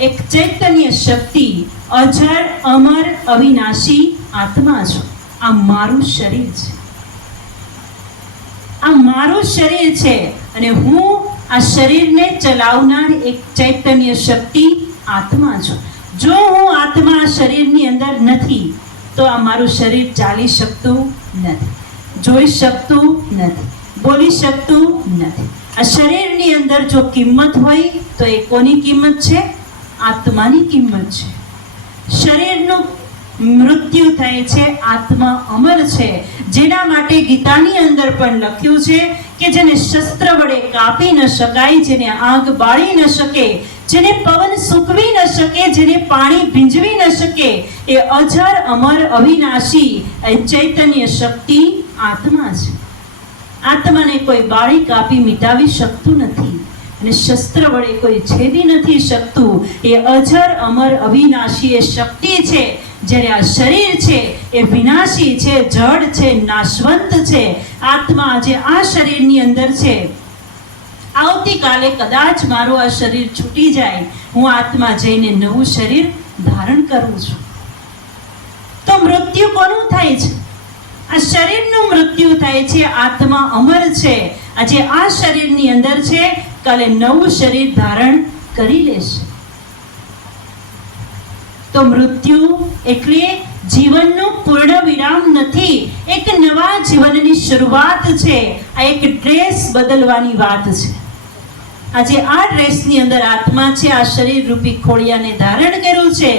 એક ચૈતન્ય શક્તિ, અજર, અમર, અવિનાશી આત્મા છો. આ મારું શરીર છે. આ મારું શરીર છે અને હું આ શરીરને ચલાવનાર એક ચૈતન્ય શક્તિ આત્મા છું. જો હું આત્મા શરીરની અંદર નથી, તો આ મારું શરીર ચાલી શકતું નથી, જોઈ શકતું નથી, બોલી શકતું નથી. આ શરીરની અંદર જો કિંમત હોય, તો એ કોની કિંમત છે? આત્માની કિંમત છે. શરીરનું મૃત્યુ થાય છે, આત્મા અમર છે. જેના માટે ગીતાની અંદર પણ લખ્યું છે કે જેને શસ્ત્ર વડે કાપી ન શકાય, જેને આગ બાળી ન શકે, જેને પવન સૂકવી ન શકે, જેને પાણી ભીંજવી ન શકે, એ અજર, અમર, અવિનાશી, એ ચૈતન્ય શક્તિ આત્મા છે. આત્માને કોઈ બાળી કાપી મિટાવી શકતું નથી. અને શસ્ત્ર વડે કોઈ છેદી નથી શકતું. એ અજર અમર અવિનાશી એ શક્તિ છે. જ્યારે આ શરીર છે એ વિનાશી છે, જડ છે, નાશવંત છે. આત્મા જે આ શરીરની અંદર છે. આવતીકાલે કદાચ મારું આ શરીર છૂટી જાય. હું આત્મા જઈને નવું શરીર ધારણ કરું છું. તો મૃત્યુ કોનું થાય છે? આ શરીરનું મૃત્યુ થાય છે. આત્મા અમર છે. આજે આ શરીરની અંદર છે, કાલે નવું શરીર ધારણ કરી લેશે. તો મૃત્યુ એટલે જીવનનું પૂર્ણ વિરામ નથી, એક નવા જીવનની શરૂઆત છે, આ એક ડ્રેસ બદલવાની વાત છે. આજે આ ડ્રેસની અંદર આત્મા છે, આ શરીર રૂપી ખોળિયાને ધારણ કર્યું છે.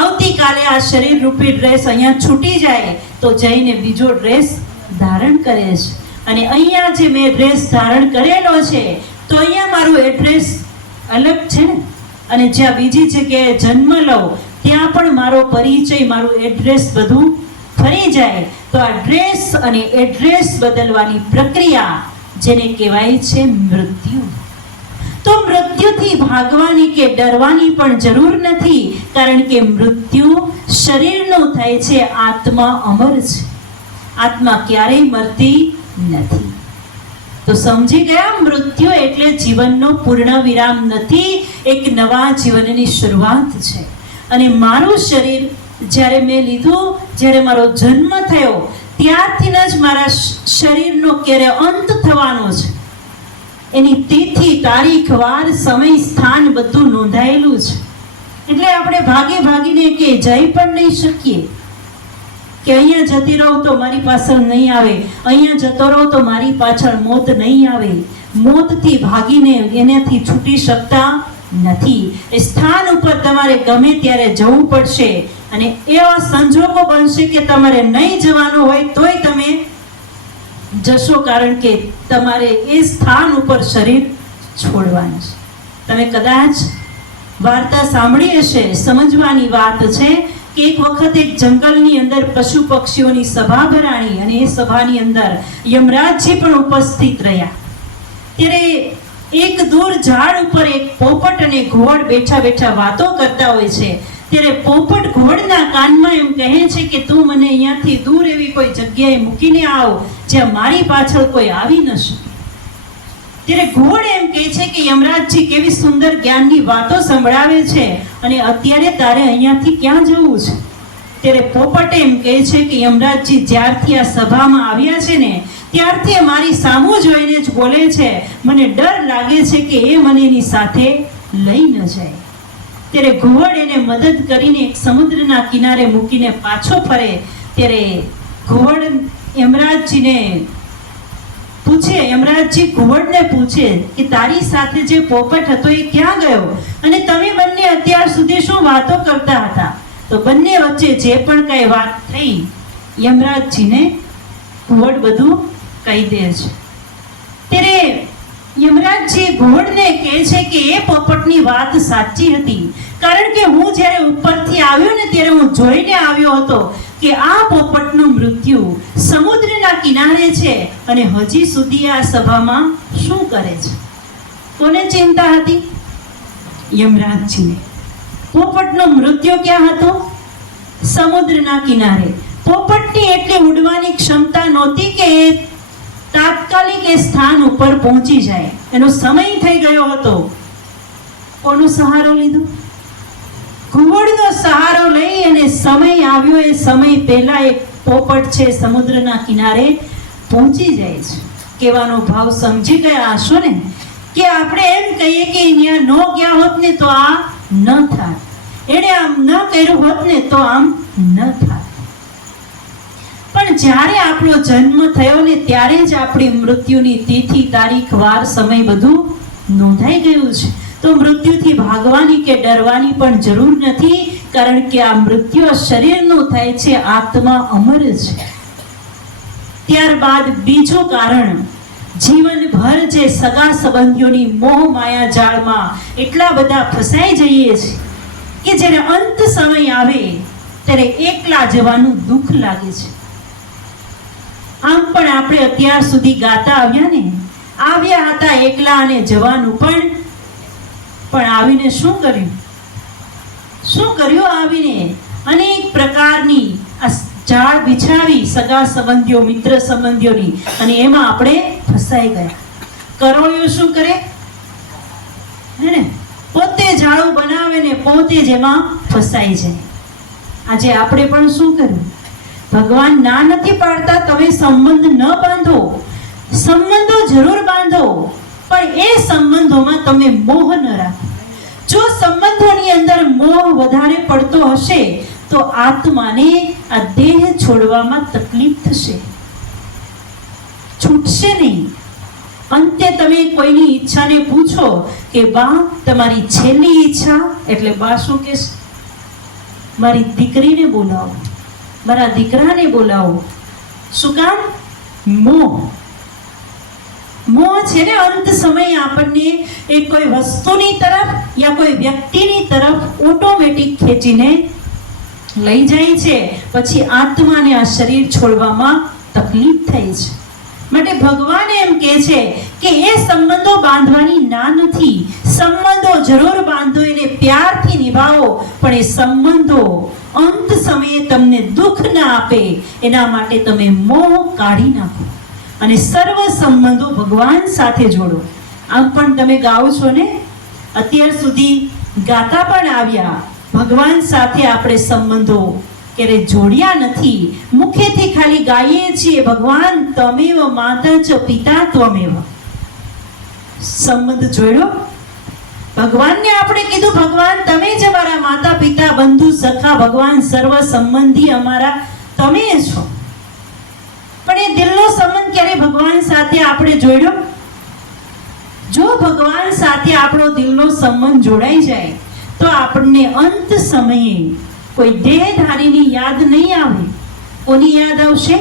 આવતીકાલે આ શરીર રૂપી ડ્રેસ અહીંયા છૂટી જાય, તો જઈને બીજો ડ્રેસ ધારણ કરે છે. અને અહીંયા જે મેં ડ્રેસ ધારણ કરેલો છે, તો અહીંયા મારું એડ્રેસ અલગ છે ને? અને જ્યાં બીજી જગ્યાએ જન્મ લઉં, ત્યાં પણ મારો પરિચય, મારું એડ્રેસ બધું ફરી જાય. તો આ ડ્રેસ અને એડ્રેસ બદલવાની પ્રક્રિયા, જેને કહેવાય છે મૃત્યુ. તો મૃત્યુથી ભાગવાની કે ડરવાની પણ જરૂર નથી, કારણ કે મૃત્યુ શરીરનું થાય છે, આત્મા અમર છે. આત્મા ક્યારેય મરતી નથી. તો સમજી ગયા, મૃત્યુ એટલે જીવનનો પૂર્ણ વિરામ નથી, એક નવા જીવનની શરૂઆત છે. અને મારું શરીર જ્યારે મેં લીધું, જ્યારે મારો જન્મ થયો, ત્યારથી જ મારા શરીરનો ક્યારે અંત થવાનો છે? એની તિથિ, તારીખ, વાર, સમય, સ્થાન બધું નોંધાયેલું છે. એટલે આપણે ભાગે ભાગીને કે જઈ પણ નહીં શકીએ. કે અહીંયા જતી રહું તો મારી પાછળ નહીં આવે, અહીંયા જતો રહું તો મારી પાછળ મોત નહીં આવે. મોતથી ભાગીને એનાથી છૂટી શકતા નથી. સ્થાન ઉપર તમારે ગમે ત્યારે જવું પડશે અને એવા સંજોગો બનશે કે તમારે નહીં જવાનું હોય તોય તમે જશો કારણ કે તમારે એ સ્થાન ઉપર શરીર છોડવાનું છે. તમે કદાચ વાર્તા સાંભળી હશે, સમજવાની વાત છે કે એક વખત એક જંગલની અંદર પશુ પક્ષીઓની સભા ભરાણી અને એ સભાની અંદર યમરાજજી પણ ઉપસ્થિત રહ્યા. ત્યારે એક દૂર ઝાડ ઉપર એક પોપટ અને ઘોડ બેઠા બેઠા વાતો કરતા હોય છે. ત્યારે પોપટ ઘોડના કાનમાં એમ કહે છે કે તું મને અહીંયાથી દૂર એવી કોઈ જગ્યાએ મૂકીને આવ, જ્યાં મારી પાછળ કોઈ આવી ન શકે. ત્યારે ઘોડ એમ કહે છે કે યમરાજજી કેવી સુંદર જ્ઞાનની વાતો સંભળાવે છે અને અત્યારે તારે અહીંયાથી ક્યાં જવું છે? ત્યારે પોપટ એમ કહે છે કે યમરાજજી જ્યારથી આ સભામાં આવ્યા છે ને, ત્યારથી મારી સામું જોઈને જ બોલે છે, મને ડર લાગે છે કે એ મને એની સાથે લઈ ન જાય. ત્યારે ઘુવડ એને મદદ કરીને એક સમુદ્રના કિનારે મૂકીને પાછો ફરે, ત્યારે ઘુવડ યમરાજજીને પૂછે, યમરાજજી ઘુવડને પૂછે કે તારી સાથે જે પોપટ હતો એ ક્યાં ગયો? અને તમે બંને અત્યાર સુધી શું વાતો કરતા હતા? તો બંને વચ્ચે જે પણ કઈ વાત થઈ, યમરાજજીને ઘુવડ બધું કહી દે છે. ત્યારે યમરાજજી ઘુવડને કહે છે કે એ પોપટની વાત સાચી હતી. કારણ કે હું જ્યારે ઉપરથી આવ્યો ને ત્યારે હું જોઈને આવ્યો હતો. કે આ પોપટનું મૃત્યુ સમુદ્રના કિનારે છે અને હજી સુધી આ સભામાં શું કરે છે? કોને ચિંતા હતી? યમરાજજીને. પોપટનો મૃત્યુ ક્યાં હતો? સમુદ્રના કિનારે. પોપટની એટલી ઉડવાની ક્ષમતા નહોતી કે તાત્કાલિક એ સ્થાન ઉપર પહોંચી જાય. એનો સમય થઈ ગયો હતો. કોનો સહારો લીધો? બધો સહારો લઈ અને સમય આવ્યો એ સમય પહેલા એક પોપટ છે સમુદ્રના કિનારે પહોંચી જાય છે. કહેવાનો ભાવ સમજી ગયા હશો ને? કે આપણે એમ કહીએ કે અહીંયા ન ગયા હોત ને તો આ ન થાય એણે આમ ન કર્યું હોત ને તો આમ ન થાય પણ જ્યારે આપણો જન્મ થયો ને ત્યારે જ આપણી મૃત્યુની તિથિ, તારીખ, વાર, સમય બધું નોંધાઈ ગયું છે. તો મૃત્યુથી ભાગવાની કે ડરવાની પણ જરૂર નથી, કારણ કે આ મૃત્યુ શરીરનું થાય છે, આત્મા અમર છે. ત્યારબાદ બીજું કારણ, જીવનભર જે સગા સંબંધીઓની મોહ માયા જાળમાં એટલા બધા ફસાઈ જઈએ છીએ કે જ્યારે અંત સમય આવે, ત્યારે એકલા જવાનું દુઃખ લાગે છે. આમ પણ આપણે અત્યાર સુધી ગાતા આવ્યા ને? આવ્યા હતા એકલા અને જવાનું પણ પણ આવીને શું કર્યું? શું કર્યું આવીને? અનેક પ્રકારની ઝાડ બિછાવી સગા સંબંધીઓ, મિત્ર સંબંધીઓની. અને એમાં આપણે ફસાઈ ગયા. કરોળિયો શું કરે? ને? પોતે ઝાડુ બનાવે ને પોતે જ એમાં ફસાઈ જાય. આજે આપણે પણ શું કર્યું? ભગવાન ના નથી પાડતા તમે સંબંધ ન બાંધો. સંબંધો જરૂર બાંધો. પણ એ સંબંધોમાં તમે મોહ ન રાખો. જો સંબંધોની અંદર મોહ વધારે પડતો હશે, તો આત્માને આ દેહ છોડવામાં તકલીફ થશે. છૂટશે નહીં. અંતે તમે કોઈની ઈચ્છાને પૂછો કે બા તમારી છેલ્લી ઈચ્છા એટલે બા શું કે મારી દીકરીને બોલાવો. મારા દીકરાને બોલાવો. શું કામ? મોહ. મોહ છે ને અંત સમયે આપણને એ કોઈ વસ્તુની તરફ યા કોઈ વ્યક્તિની તરફ ઓટોમેટિક ખેંચીને લઈ જાય છે. પછી આત્માને આ શરીર છોડવામાં તકલીફ થઈ છે. માટે ભગવાન એમ કહે છે કે એ સંબંધો બાંધવાની ના નથી. સંબંધો જરૂર બાંધો એને પ્યારથી નિભાવો. પણ એ સંબંધો અંત સમયે તમને દુઃખ ના આપે. એના માટે તમે મોહ કાઢી નાખો. અને સર્વ સંબંધો ભગવાન સાથે જોડો. આમ પણ તમે ગાઓ છો ને? અત્યાર સુધી ગાતા પણ આવ્યા. ભગવાન સાથે આપણે સંબંધો ક્યારે જોડ્યા નથી. મુખેથી ખાલી ગાઈએ છીએ, ભગવાન તમેવ માતા ચ પિતા ત્વમેવ. સંબંધ જોડ્યો ભગવાનને આપણે કીધું, ભગવાન, તમે જ અમારા માતા પિતા બંધુ, સખા, ભગવાન, સર્વ સંબંધી અમારા, તમે છો. એ દિલનો સંબંધ ક્યારે ભગવાન સાથે આપણે જોડ્યો? જો ભગવાન સાથે આપણો દિલનો સંબંધ જોડાઈ જાય, તો આપણને અંત સમયે કોઈ દેહધારીની યાદ નહીં આવે. કોની યાદ આવશે?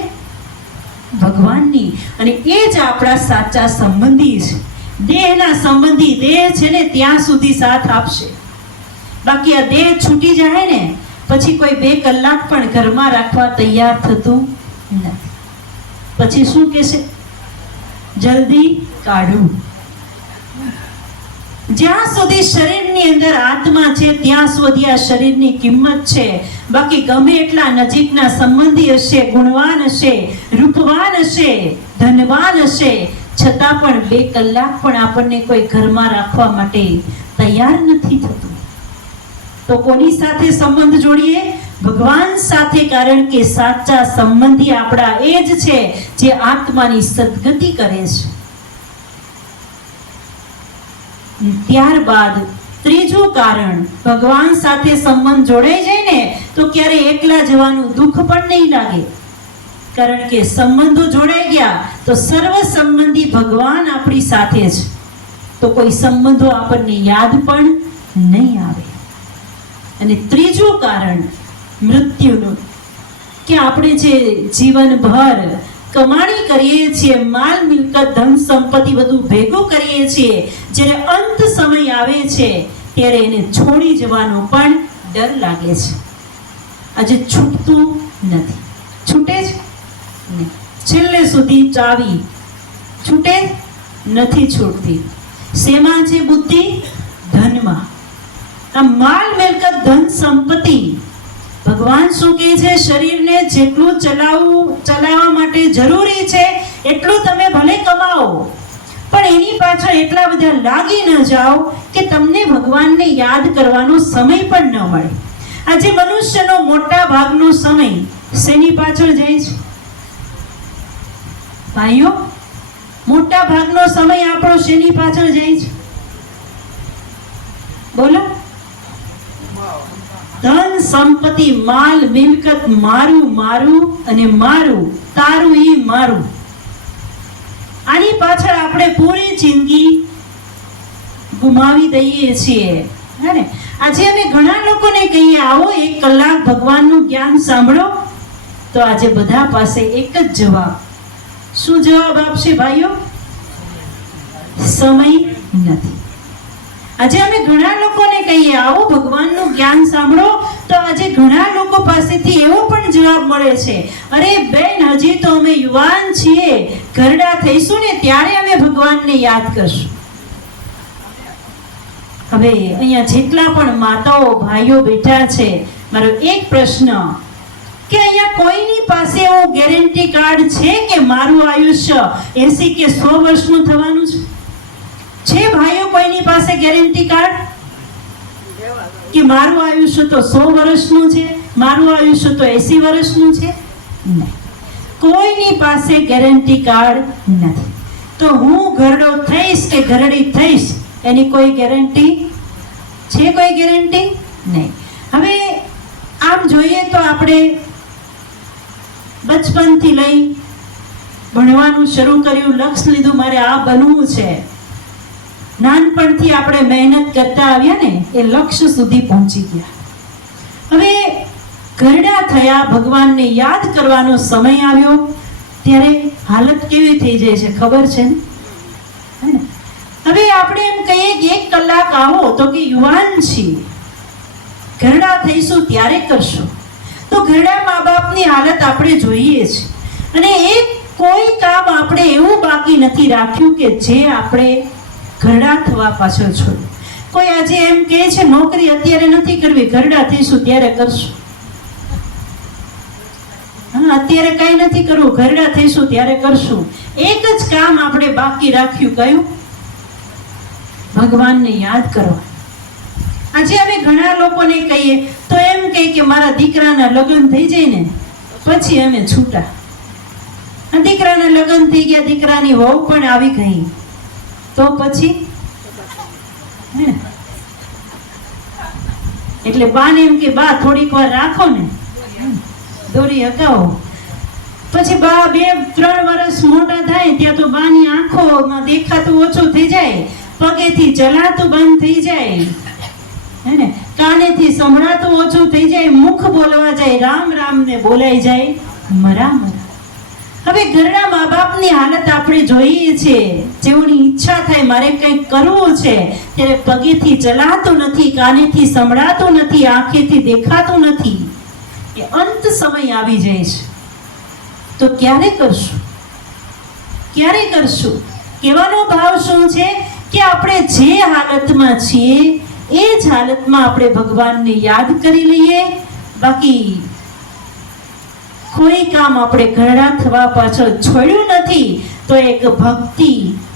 ભગવાનની. અને એ જ આપણા સાચા સંબંધી છે. દેહના સંબંધી દેહ છે ને ત્યાં સુધી સાથ આપશે. બાકી આ દેહ છૂટી જાય ને, પછી કોઈ બે કલાક પણ ઘરમાં રાખવા તૈયાર થતું નથી. પછી શું કહેશે? જલ્દી કાઢું. જ્યાં સુધી શરીરની અંદર આત્મા છે, ત્યાં સુધી આ શરીરની કિંમત છે. બાકી ગમે એટલા નજીકના સંબંધી હશે, ગુણવાન હશે, રૂપવાન હશે, ધનવાન હશે, છતાં પણ બે કલાક પણ આપણને કોઈ ઘરમાં રાખવા માટે તૈયાર નથી થતું. તો કોની સાથે સંબંધ જોડીએ? ભગવાન સાથે, કારણ કે સાચા સંબંધી આપણા એ જ છે જે આત્માની સદગતિ કરે છે. ત્યારબાદ ત્રીજું કારણ, ભગવાન સાથે સંબંધ જોડાઈ જાય ને, તો ક્યારે એકલા જવાનું દુઃખ પણ નહીં લાગે. કારણ કે સંબંધો જોડાઈ ગયા, તો સર્વ સંબંધી ભગવાન આપણી સાથે છે. તો કોઈ સંબંધો આપણને યાદ પણ નહીં આવે. અને ત્રીજું કારણ મૃત્યુનું. કે આપણે જે જીવનભર કમાણી કરીએ છીએ, માલ, મિલકત, ધન, સંપત્તિ બધું ભેગું કરીએ છીએ, જ્યારે અંત સમય આવે છે, ત્યારે એને છોડી જવાનો પણ ડર લાગે છે. આજે છૂટતું નથી. છૂટે જ છેલ્લે સુધી ચાવી છૂટે? નથી છૂટતી. શેમાં છે બુદ્ધિ? ધનમાં. આ માલ, મિલકત, ધન, સંપત્તિ ભગવાન શું કહે છે? શરીરને જેટલું ચલાવવું ચલાવવા માટે જરૂરી છે, એટલું તમે ભલે કમાવો પણ એની પાછળ એટલા બધા લાગી ન જાઓ કે તમને ભગવાનને યાદ કરવાનો સમય પણ ન મળે. આજે મનુષ્યનો મોટા ભાગનો સમય શેની પાછળ જાય છે? ભાઈઓ, મોટા ભાગનો સમય આપણો શેની પાછળ જાય છે? બોલો. ધન, સંપત્તિ, માલ, મિલકત, મારું મારું અને મારું, તારું ઈ મારું. આની પાછળ આપણે પૂરી જિંદગી ગુમાવી દઈએ છીએ. હે આજે અમે ઘણા લોકોને કહીએ, આવો એક કલાક ભગવાનનું જ્ઞાન સાંભળો. તો આજે બધા પાસે એક જ જવાબ. શું જવાબ આપશે ભાઈઓ? સમય નથી. આજે અમે ઘણા લોકોને કહીએ, આવો ભગવાનનું જ્ઞાન સાંભળો. તો આજે ઘણા લોકો પાસેથી એવો પણ જવાબ મળે છે, અરે બેન, હજી તો અમે યુવાન છીએ, ઘરડા થઈશું ને ત્યારે અમે ભગવાનને યાદ કરશું. હવે અહીંયા જેટલા પણ માતાઓ, ભાઈઓ બેઠા છે, મારો એક પ્રશ્ન, કે અહીંયા કોઈની પાસે એવું ગેરંટી કાર્ડ છે કે મારું આયુષ્ય એસી કે સો વર્ષનું થવાનું છે? છે ભાઈઓ કોઈની પાસે ગેરંટી કાર્ડ કે મારું આયુષ્ય તો સો વર્ષનું છે, મારું આયુષ્ય તો એસી વર્ષનું છે? કોઈની પાસે ગેરંટી કાર્ડ નથી. તો હું ઘરડો થઈશ કે ઘરડી થઈશ, એની કોઈ ગેરંટી છે કોઈ ગેરંટી? નહીં. હવે આમ જોઈએ તો આપણે બચપનથી લઈ ભણવાનું શરૂ કર્યું લક્ષ્ય લીધું, મારે આ બનવું છે. નાનપણથી આપણે મહેનત કરતા આવ્યા ને, એ લક્ષ્ય સુધી પહોંચી ગયા. હવે ઘરડા થયા ભગવાનને યાદ કરવાનો સમય આવ્યો, ત્યારે હાલત કેવી થઈ જાય છે ખબર છે ને? હવે આપણે એમ કહીએ કે એક કલાક આવો તો કે યુવાન છીએ. ઘરડા થઈશું ત્યારે કરશું. તો ઘરડા મા બાપની હાલત આપણે જોઈએ છે. અને એક કોઈ કામ આપણે એવું બાકી નથી રાખ્યું કે જે આપણે ઘરડા થવા પાછળ છો. કોઈ આજે એમ કહે છે, નોકરી અત્યારે નથી કરવી, ઘરડા થઈશું, ત્યારે કરશું. હા, અત્યારે કઈ નથી કરવું, ઘરડા થઈશું, ત્યારે કરશું. એક જ કામ આપણે બાકી રાખ્યું, કયું? ભગવાનને યાદ કરવા. આજે અમે ઘણા લોકોને કહીએ, તો એમ કહે કે મારા દીકરાના લગ્ન થઈ જાય ને, પછી અમે છૂટા. દીકરાના લગ્ન થઈ ગયા, દીકરાની વહુ પણ આવી ગઈ. તો પછી? એટલે બાને એમ કે, બા, થોડીક વાર રાખો ને. દોરી હકાવો. પછી બા બે, ત્રણ વર્ષ મોટા થાય, ત્યાં તો બાની આંખોમાં દેખાતું ઓછું થઈ જાય. પગેથી ચલાતું બંધ થઈ જાય. હે કાનેથી સંભળાતું ઓછું થઈ જાય. મુખ બોલવા જાય. રામ રામ ને બોલાઈ જાય. મરા મરા હવે ઘરના મા બાપની હાલત આપણે જોઈએ છીએ જેઓની ઈચ્છા થાય મારે કંઈક કરવું છે, ત્યારે પગેથી ચલાતું નથી, કાનેથી સંભળાતું નથી, આંખેથી દેખાતું નથી. એ અંત સમય આવી જાય છે. તો ક્યારે કરશું? ક્યારે કરશું? કહેવાનો ભાવ શું છે કે આપણે જે હાલતમાં છીએ, એ જ હાલતમાં આપણે ભગવાનને યાદ કરી લઈએ. બાકી કોઈ કામ આપણે ઘરડા થવા પાછળ છોડ્યું નથી, તો એક ભક્તિ,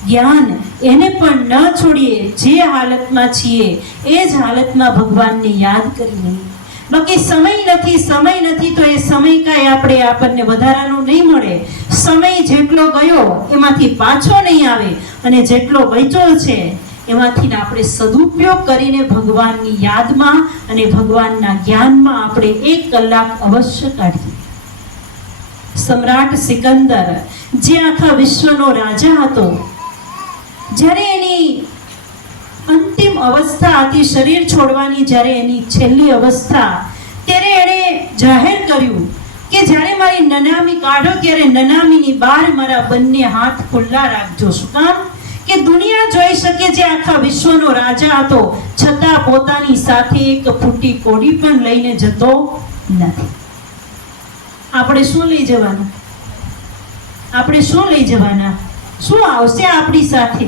જ્ઞાન એને પણ ન છોડીએ, જે હાલતમાં છીએ, એ જ હાલતમાં ભગવાનને યાદ કરી લઈએ બાકી સમય નથી સમય નથી, તો એ સમય કાંઈ આપણે આપણને વધારાનું નહીં મળે. સમય જેટલો ગયો, એમાંથી પાછો નહીં આવે. અને જેટલો બચ્યો છે, એમાંથી આપણે સદુપયોગ કરીને ભગવાનની યાદમાં અને ભગવાનના જ્ઞાનમાં આપણે એક કલાક અવશ્ય કાઢીએ. સમ્રાટ સિકંદર, જે આખા વિશ્વનો રાજા હતો, જ્યારે એની અંતિમ અવસ્થા હતી શરીર છોડવાની જ્યારે એની છેલ્લી અવસ્થા, ત્યારે એણે જાહેર કર્યું કે જ્યારે મારી નનામી કાઢો, ત્યારે નનામીની બહાર મારા બંને હાથ ખુલ્લા રાખજો. શું કામ? કે દુનિયા જોઈ શકે જે આખા વિશ્વનો રાજા હતો, છતાં પોતાની સાથે એક ફૂટી કોડી પણ લઈને જતો નથી. આપણે શું લઈ જવાનું? આપણે શું લઈ જવાના? શું આવશે આપણી સાથે?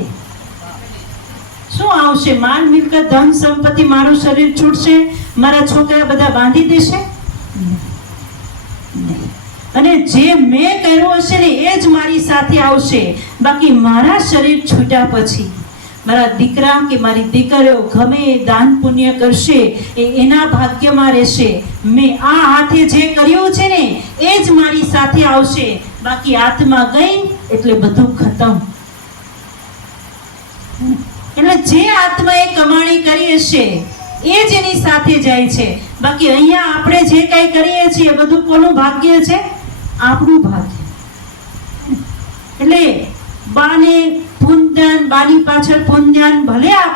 શું આવશે? માલ મિલકત, ધન, સંપત્તિ, મારું શરીર છૂટશે? મારા છોકરા બધા બાંધી દેશે? અને જે મેં કર્યું હશે ને, એ જ મારી સાથે આવશે. બાકી મારા શરીર છૂટ્યા પછી. મારા દીકરા કે મારી દીકરીઓ ગમે એ દાન પુણ્ય કરશે, એ એના ભાગ્યમાં રહેશે. મેં આ હાથે જે કર્યું છે ને, એ જ મારી સાથે આવશે. બાકી આત્મા ગઈ એટલે બધું ખતમ. એટલે જે આત્માએ કમાણી કરી હશે, એ જ એની સાથે જાય છે. બાકી અહીંયા આપણે જે કાંઈ કરીએ છીએ બધું કોનું ભાગ્ય છે? આપણું ભાગ્ય. એટલે બાને પુણ્યદાન બાની પાછળ પુણ્યદાન ભલે આપણે